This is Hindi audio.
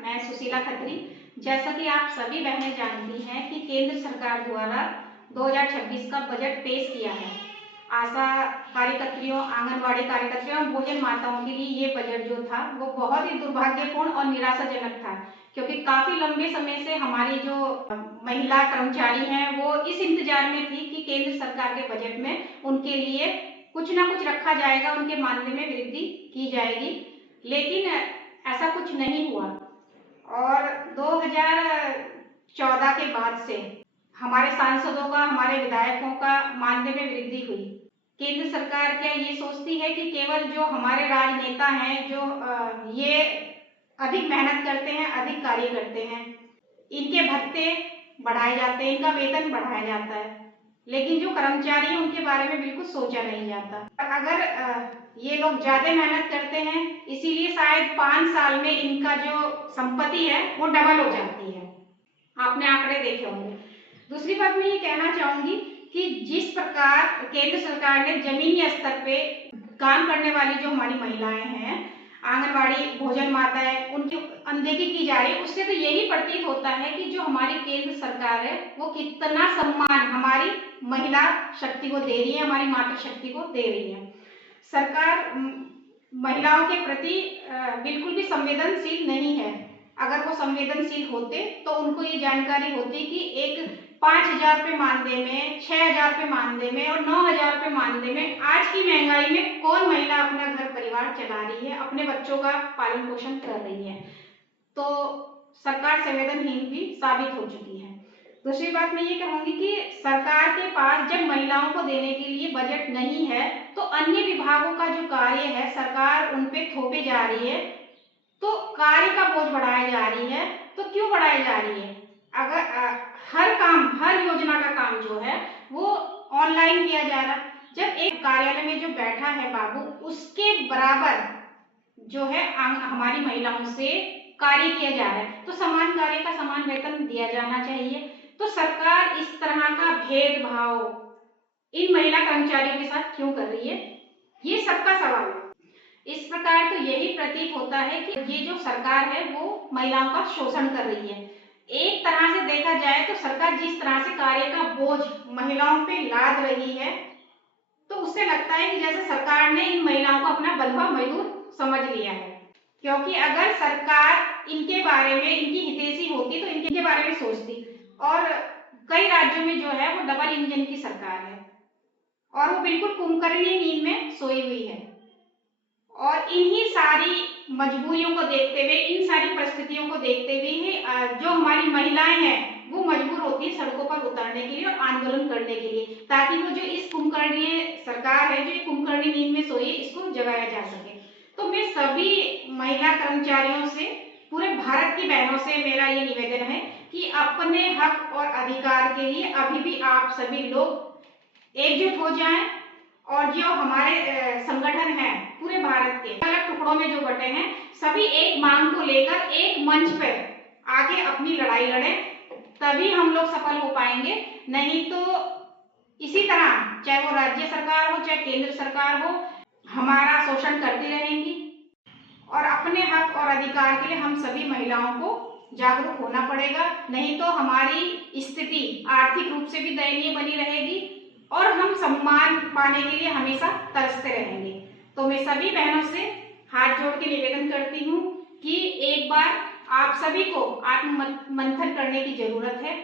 मैं सुशीला खत्री। जैसा कि आप सभी बहनें जानती हैं कि केंद्र सरकार द्वारा 2026 का बजट पेश किया है। आशा कार्यकर्तियों, आंगनवाड़ी कार्यकर्तियों और भोजन माताओं के लिए ये बजट जो था वो बहुत ही दुर्भाग्यपूर्ण और निराशाजनक था, क्योंकि काफी लंबे समय से हमारी जो महिला कर्मचारी हैं वो इस इंतजार में थी कि केंद्र सरकार के बजट में उनके लिए कुछ ना कुछ रखा जाएगा, उनके मानदेय में वृद्धि की जाएगी, लेकिन ऐसा कुछ नहीं हुआ। और 2014 के बाद से हमारे सांसदों का, हमारे विधायकों का मानदेय में वृद्धि हुई। केंद्र सरकार क्या ये सोचती है कि केवल जो हमारे राजनेता हैं, जो ये अधिक मेहनत करते हैं, अधिक कार्य करते हैं, इनके भत्ते बढ़ाए जाते हैं, इनका वेतन बढ़ाया जाता है, लेकिन जो कर्मचारी हैं उनके बारे में बिल्कुल सोचा नहीं जाता। अगर ये लोग ज्यादा मेहनत करते हैं, इसीलिए शायद 5 साल में इनका जो संपत्ति है वो डबल हो जाती है। आपने आंकड़े देखे होंगे। दूसरी बात मैं ये कहना चाहूंगी कि जिस प्रकार केंद्र सरकार ने जमीनी स्तर पे काम करने वाली जो हमारी महिलाएं हैं, आंगनवाड़ी भोजन माताएं, उनकी अनदेखी की जा रही है, उससे तो यही प्रतीत होता है कि जो हमारी केंद्र सरकार है वो कितना सम्मान हमारी महिला शक्ति को दे रही है, हमारी मातृशक्ति को दे रही है। सरकार महिलाओं के प्रति बिल्कुल भी संवेदनशील नहीं है। अगर वो संवेदनशील होते तो उनको ये जानकारी होती कि एक 5,000 रुपये मानदेय में, 6,000 रुपये मानदेय में और 9,000 रुपये मानदेय में आज की महंगाई में कौन महिला अपना घर परिवार चला रही है, अपने बच्चों का पालन पोषण कर रही है। तो सरकार संवेदनहीन भी साबित हो चुकी है। दूसरी बात मैं ये कहूंगी कि सरकार के पास जब महिलाओं को देने के लिए बजट नहीं है तो अन्य विभागों का जो कार्य है सरकार उन पे थोपे जा रही है, तो कार्य का बोझ बढ़ाई जा रही है। तो क्यों बढ़ाई जा रही है? अगर हर काम, हर योजना का काम जो है वो ऑनलाइन किया जा रहा, जब एक कार्यालय में जो बैठा है बाबू, उसके बराबर जो है हमारी महिलाओं से कार्य किया जा रहा है, तो समान कार्य का समान वेतन दिया जाना चाहिए। तो सरकार इस तरह का भेदभाव इन महिला कर्मचारियों के साथ क्यों कर रही है, ये सबका सवाल है। इस प्रकार तो यही प्रतीत होता है कि ये जो सरकार है वो महिलाओं का शोषण कर रही है। एक तरह से देखा जाए तो सरकार जिस तरह से कार्य का बोझ महिलाओं पे लाद रही है, तो उससे लगता है कि जैसे सरकार ने इन महिलाओं को अपना बंधुआ मजदूर समझ लिया है। क्योंकि अगर सरकार इनके बारे में, इनकी हितैषी होती तो इनके बारे में सोचती। और कई राज्यों में जो है वो डबल इंजन की सरकार है और वो बिल्कुल कुंभकर्णी नींद में सोई हुई है। और इन्हीं सारी मजबूरियों को देखते हुए, इन सारी परिस्थितियों को देखते हुए जो हमारी महिलाएं हैं वो मजबूर होती है सड़कों पर उतरने के लिए और आंदोलन करने के लिए, ताकि वो जो इस कुंभकर्णी सरकार है, जो कुंभकर्णी नींद में सोई है, इसको जगाया जा सके। तो मैं सभी महिला कर्मचारियों से, पूरे भारत की बहनों से मेरा ये निवेदन है कि अपने हक और अधिकार के लिए अभी भी आप सभी लोग एकजुट हो जाएं और जो हमारे संगठन है पूरे भारत के अलग टुकड़ों में जो बटे हैं, सभी एक मांग को लेकर एक मंच पर आके अपनी लड़ाई लड़े, तभी हम लोग सफल हो पाएंगे। नहीं तो इसी तरह चाहे वो राज्य सरकार हो चाहे केंद्र सरकार हो, हमारा शोषण करती रहेंगी। और अपने हक और अधिकार के लिए हम सभी महिलाओं को जागरूक होना पड़ेगा, नहीं तो हमारी स्थिति आर्थिक रूप से भी दयनीय बनी रहेगी और हम सम्मान पाने के लिए हमेशा तरसते रहेंगे। तो मैं सभी बहनों से हाथ जोड़ के निवेदन करती हूँ कि एक बार आप सभी को आत्म मंथन करने की जरूरत है।